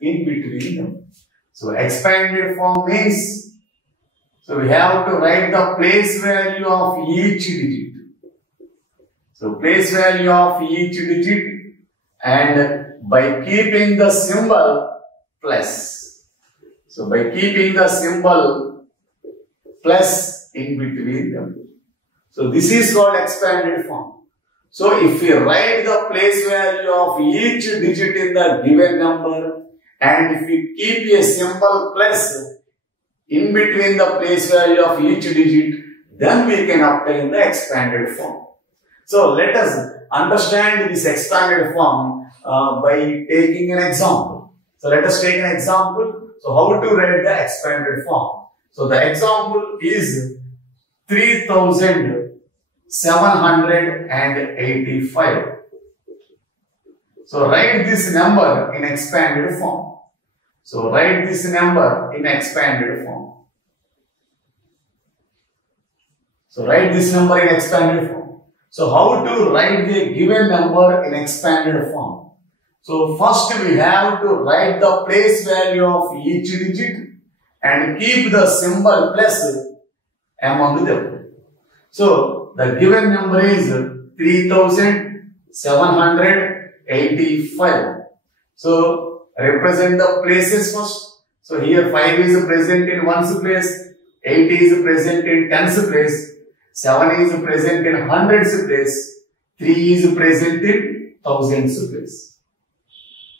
in between them. So expanded form means, so we have to write the place value of each digit. So place value of each digit, and by keeping the symbol plus. So by keeping the symbol plus in between them. So this is called expanded form. So if we write the place value of each digit in the given number, and if we keep a symbol plus in between the place value of each digit, then we can obtain the expanded form. So let us understand this expanded form by taking an example. So let us take an example. So how to write the expanded form? So the example is 3785. So write this number in expanded form. So write this number in expanded form. So write this number in expanded form. So how to write the given number in expanded form? So first we have to write the place value of each digit and keep the symbol plus among them. So the given number is 3785. So represent the places first. So here 5 is present in 1's place, 8 is present in 10's place, 7 is present in 100's place, 3 is present in 1000's place.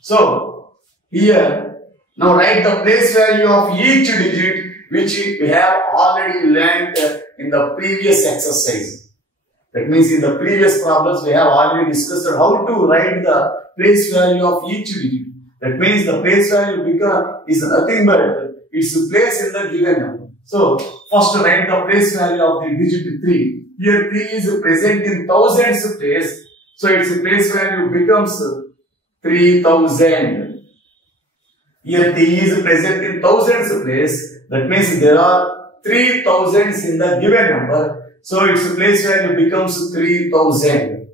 So here now write the place value of each digit which we have already learned in the previous exercise. That means in the previous problems we have already discussed how to write the place value of each digit. That means the place value is nothing but its place in the given number. So first write the place value of the digit 3. Here 3 is present in 1000's place. So its place value becomes 3000. Here 3 is present in 1000's place. That means there are 3000's in the given number. So its place value becomes 3000.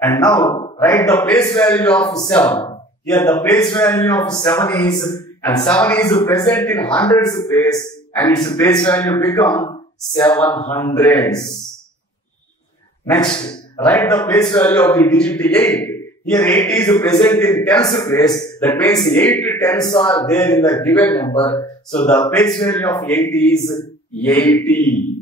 And now write the place value of 7. Here the place value of 7 is, and 7 is present in 100's place, and its place value becomes 700's. Next, write the place value of the digit 8. Here 8 is present in 10's place. That means 8 10's are there in the given number. So the place value of 8 is 80.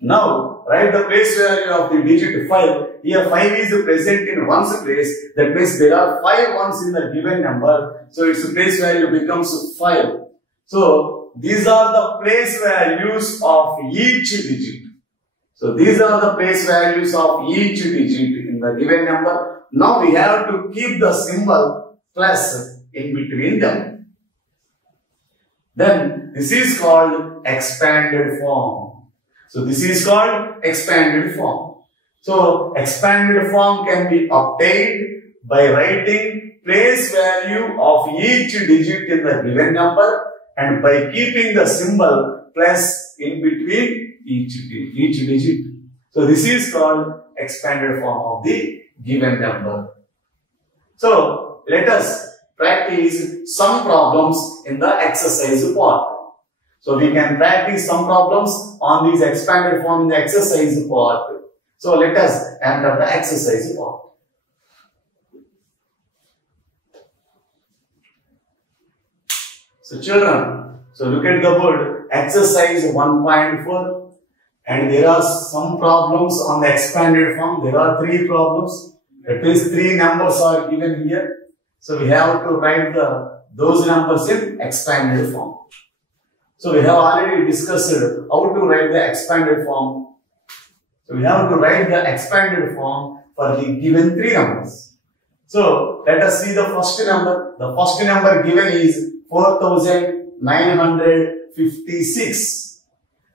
Now write the place value of the digit 5. Here 5 is present in 1's place. That means there are 5 ones in the given number. So its place value becomes 5. So these are the place values of each digit. So these are the place values of each digit in the given number. Now we have to keep the symbol plus in between them. Then this is called expanded form. So this is called expanded form. So expanded form can be obtained by writing place value of each digit in the given number and by keeping the symbol plus in between each digit. So this is called expanded form of the given number. So let us practice some problems in the exercise part. So we can practice some problems on this expanded form in the exercise part. So let us enter the exercise part. So children, so look at the board, exercise 1.4, and there are some problems on the expanded form. There are 3 problems. That means 3 numbers are given here. So we have to write those numbers in expanded form. So we have already discussed how to write the expanded form. So we have to write the expanded form for the given 3 numbers. So let us see the first number. The first number given is 4956.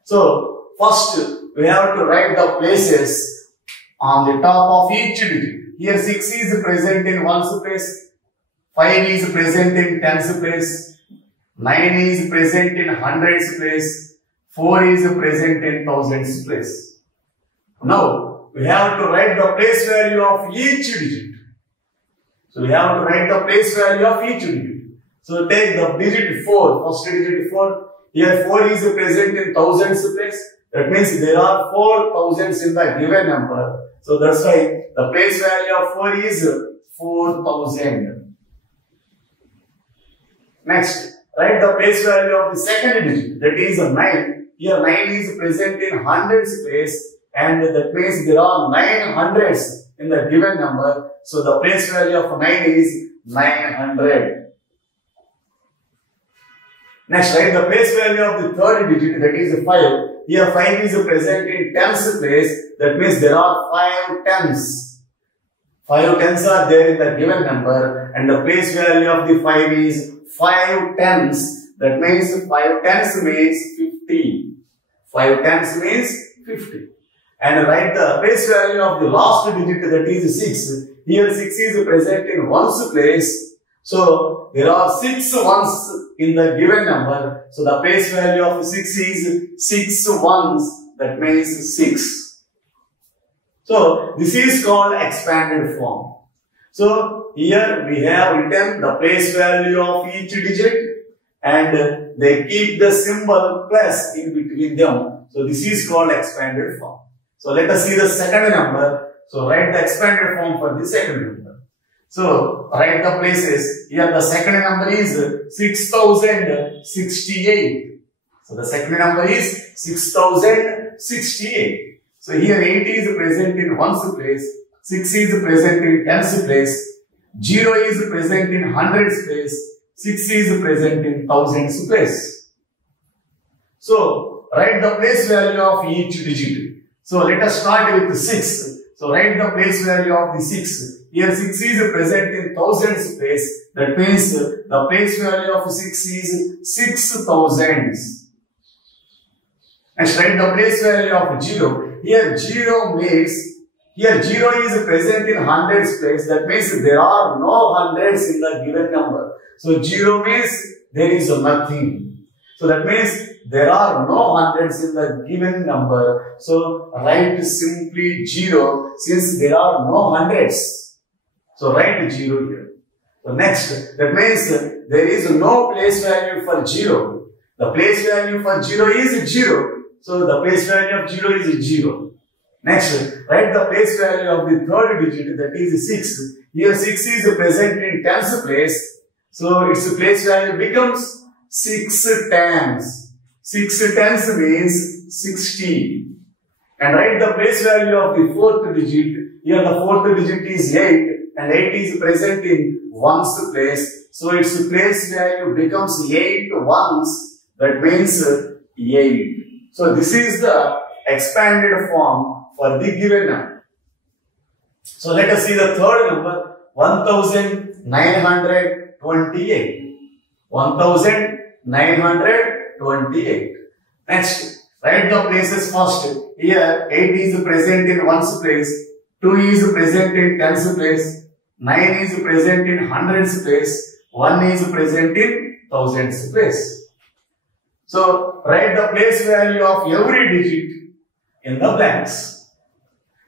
So first we have to write the places on the top of each digit. Here 6 is present in 1's place, 5 is present in 10's place, 9 is present in 100's place, 4 is present in 1000's place. Now we have to write the place value of each digit. So we have to write the place value of each digit. So take the digit 4, first digit 4. Here 4 is present in thousands place. That means there are 4 thousands in the given number. So that's why the place value of 4 is 4000. Next, write the place value of the second digit, that is 9. Here 9 is present in hundreds place, and that means there are 9 hundreds in the given number. So the place value of 9 is 900. Next, write the place value of the third digit, that is 5. Here 5 is present in tens place. That means there are 5 tens. 5 tens are there in the given number, and the place value of the 5 is 5 tens. That means 5 tens means 50. 5 tens means 50. And write the place value of the last digit, that is 6. Here 6 is present in ones place. So there are 6 ones in the given number. So the place value of 6 is 6 ones. That means 6. So this is called expanded form. So here we have written the place value of each digit, and they keep the symbol plus in between them. So this is called expanded form. So let us see the second number. So write the expanded form for the second number. So write the places. Here the second number is 6068. So the second number is 6068. So here 8 is present in ones place, 6 is present in tens place, 0 is present in hundreds place, 6 is present in thousands place. So write the place value of each digit. So let us start with 6. So write the place value of the 6. Here 6 is present in thousands place. That means the place value of 6 is 6000. Next, write the place value of 0. Here 0 means, here 0 is present in hundreds place. That means there are no hundreds in the given number. So 0 means there is nothing. So that means there are no hundreds in the given number. So write simply 0 since there are no hundreds. So write 0 here. So next, that means there is no place value for 0. The place value for 0 is 0. So the place value of 0 is 0. Next, write the place value of the third digit, that is 6. Here 6 is present in tens place. So its place value becomes 6 tens. 6 tens means 60. And write the place value of the fourth digit. Here the fourth digit is 8. And 8 is present in ones place. So its place value becomes 8 ones. That means 8. So this is the expanded form for the given number. So let us see the third number, 1928. 1928. Next, write the places first. Here 8 is present in ones place, 2 is present in tens place, 9 is present in hundreds place, 1 is present in thousands place. So write the place value of every digit in the blanks.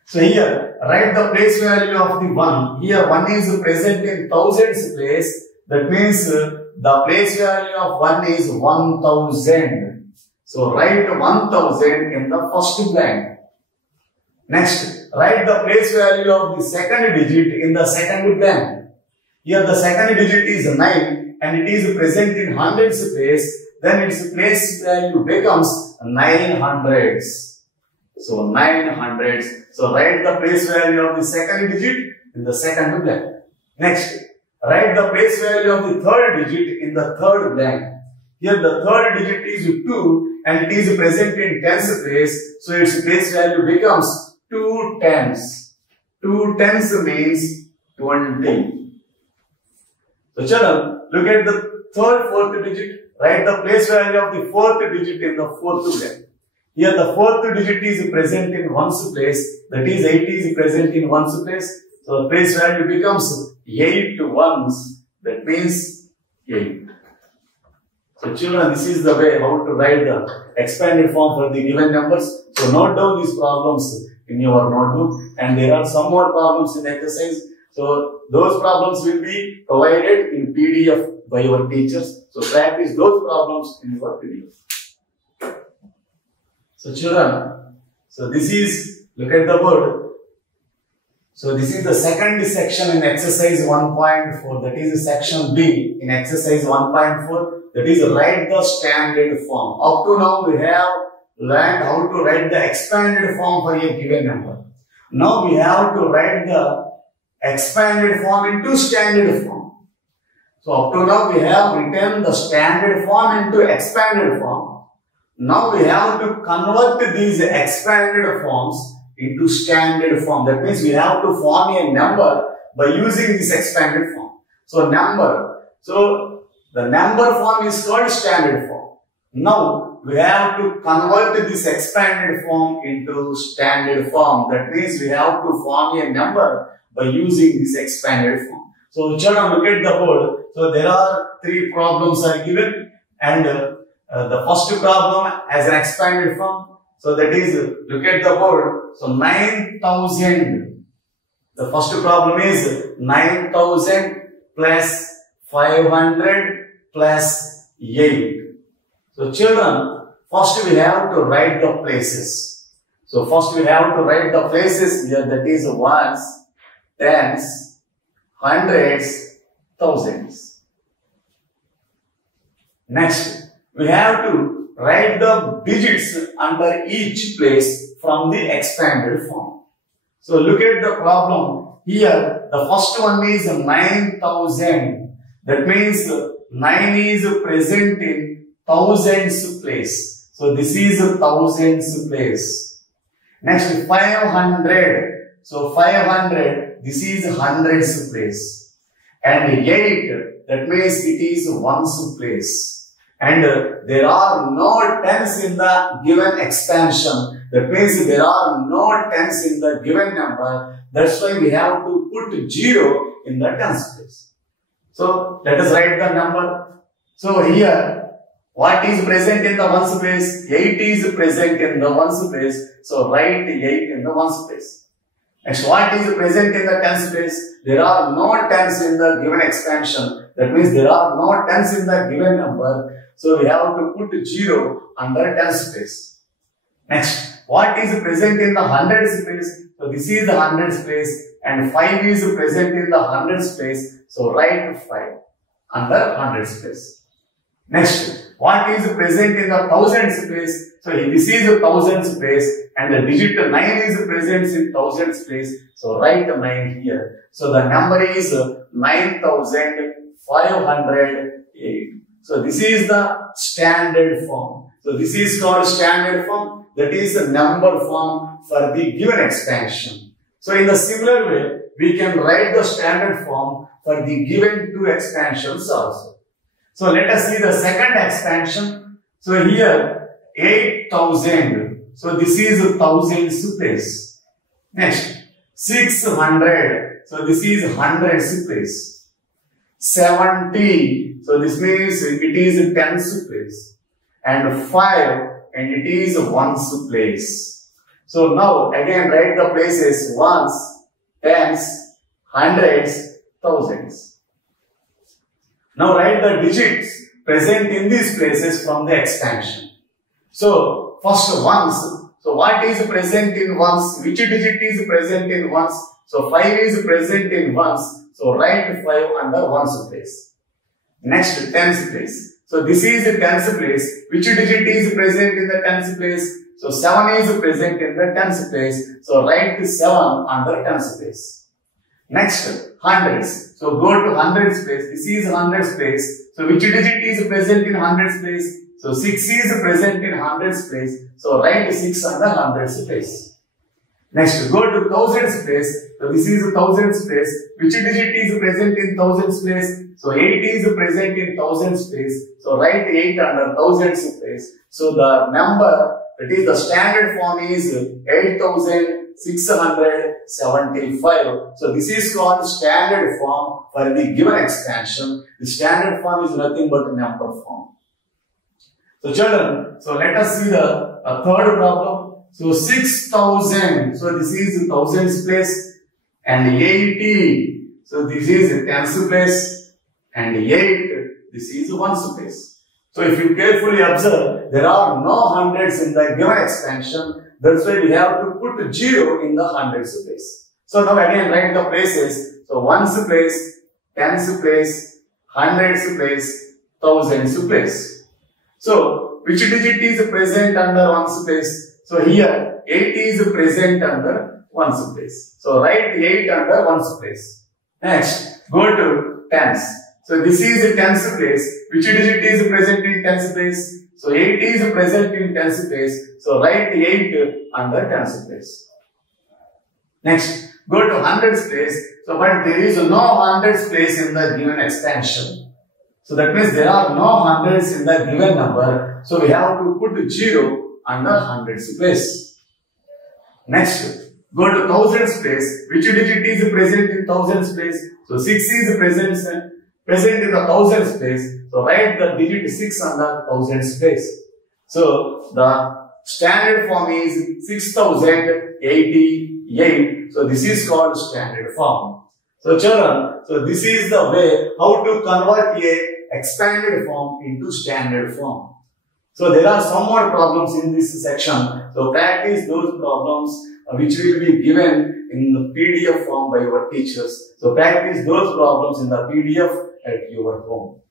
So here write the place value of the 1. Here 1 is present in thousands place. That means the place value of 1 is 1000. So write 1000 in the first blank. Next, write the place value of the second digit in the second blank. Here the second digit is 9 and it is present in hundreds place. Then its place value becomes 900s. So 900s. So write the place value of the second digit in the second blank. Next, write the place value of the third digit in the third blank. Here the third digit is 2 and it is present in tens place. So its place value becomes 2 tens. 2 tens means 20. So children, look at the third, fourth digit. Write the place value of the fourth digit in the fourth blank. Here the fourth digit is present in ones place. That is 8 is present in ones place. So the place value becomes 8 ones. That means 8. So children, this is the way how to write the expanded form for the given numbers. So note down these problems in your notebook, and there are some more problems in exercise. So those problems will be provided in PDF by your teachers. So practice those problems in your PDF. So children, so this is, look at the board. So this is the second section in exercise 1.4, that is section B in exercise 1.4, that is write the standard form. Up to now we have learned how to write the expanded form for a given number. Now we have to write the expanded form into standard form. So up to now we have written the standard form into expanded form. Now we have to convert these expanded forms into standard form. That means we have to form a number by using this expanded form. So number. So the number form is called standard form. Now we have to convert this expanded form into standard form. That means we have to form a number by using this expanded form. So children, look at the board. So there are 3 problems are given, and the first problem as an expanded form. So that is, look at the board. So 9,000. The first problem is 9,000 plus 500 plus 8. So children, first we have to write the places. So first we have to write the places here, that is ones, tens, hundreds, thousands. Next, we have to write the digits under each place from the expanded form. So look at the problem. Here, the first one is 9,000. That means 9 is present in thousands place. So this is a thousands place. Next, 500. So 500, this is hundreds place. And 8, that means it is ones place. And there are no tens in the given expansion. That means there are no tens in the given number. That's why we have to put 0 in the tens place. So let us write the number. So here, what is present in the ones place? 8 is present in the ones place. So write 8 in the ones place. Next, what is present in the tens place? There are no tens in the given expansion. That means there are no tens in the given number. So we have to put 0 under tens place. Next, what is present in the hundreds place? So this is the hundreds place, and 5 is present in the hundreds place. So write 5 under hundreds place. Next, what is present in the thousands place? So this is the thousands place, and the digit 9 is present in thousands place. So write 9 here. So the number is 9,508. So this is the standard form. So this is called standard form. That is the number form for the given expansion. So in the similar way, we can write the standard form for the given 2 expansions also. So let us see the second expansion. So here 8,000. So this is thousands place. Next 600. So this is hundreds place. 70. So this means it is tens place. And 5, and it is ones place. So now again write the places ones, tens, hundreds, thousands. Now write the digits present in these places from the expansion. So first ones. So what is present in ones? Which digit is present in ones? So 5 is present in ones. So write 5 under ones place. Next, tens place. So this is the tens place. Which digit is present in the tens place? So 7 is present in the tens place. So write 7 under tens place. Next, hundreds. So go to hundreds place. This is hundreds place. So which digit is present in hundreds place? So 6 is present in hundreds place. So write 6 under hundreds place. Next, go to thousands place. So this is thousands place. Which digit is present in thousands place? So 8 is present in thousands place. So write 8 under thousands place. So the number, that is the standard form, is 8,675. So this is called standard form for the given expansion. The standard form is nothing but a number form. So children, so let us see the third problem. So 6,000. So this is thousands place, and 80. So this is tens place, and 8, this is ones place. So if you carefully observe, there are no hundreds in the given expansion. That's why we have to put 0 in the hundreds place. So now again write the places. So ones place, tens place, hundreds place, thousands place. So which digit is present under ones place? So here 8 is present under ones place. So write 8 under ones place. Next, go to tens. So this is tens place. Which digit is present in tens place? So 8 is present in tens place. So write 8 under tens place. Next, go to hundreds place. So but there is no hundreds place in the given expansion. So that means there are no hundreds in the given number. So we have to put 0 under hundreds place. Next, go to thousands place. Which digit is present in thousands place? So 6 is present in the thousands place. So write the digit 6 under thousands place. So the standard form is 6088. So this is called standard form. So children, so this is the way how to convert a expanded form into standard form. So there are some more problems in this section. So practice those problems which will be given in the PDF form by your teachers. So practice those problems in the PDF at your home.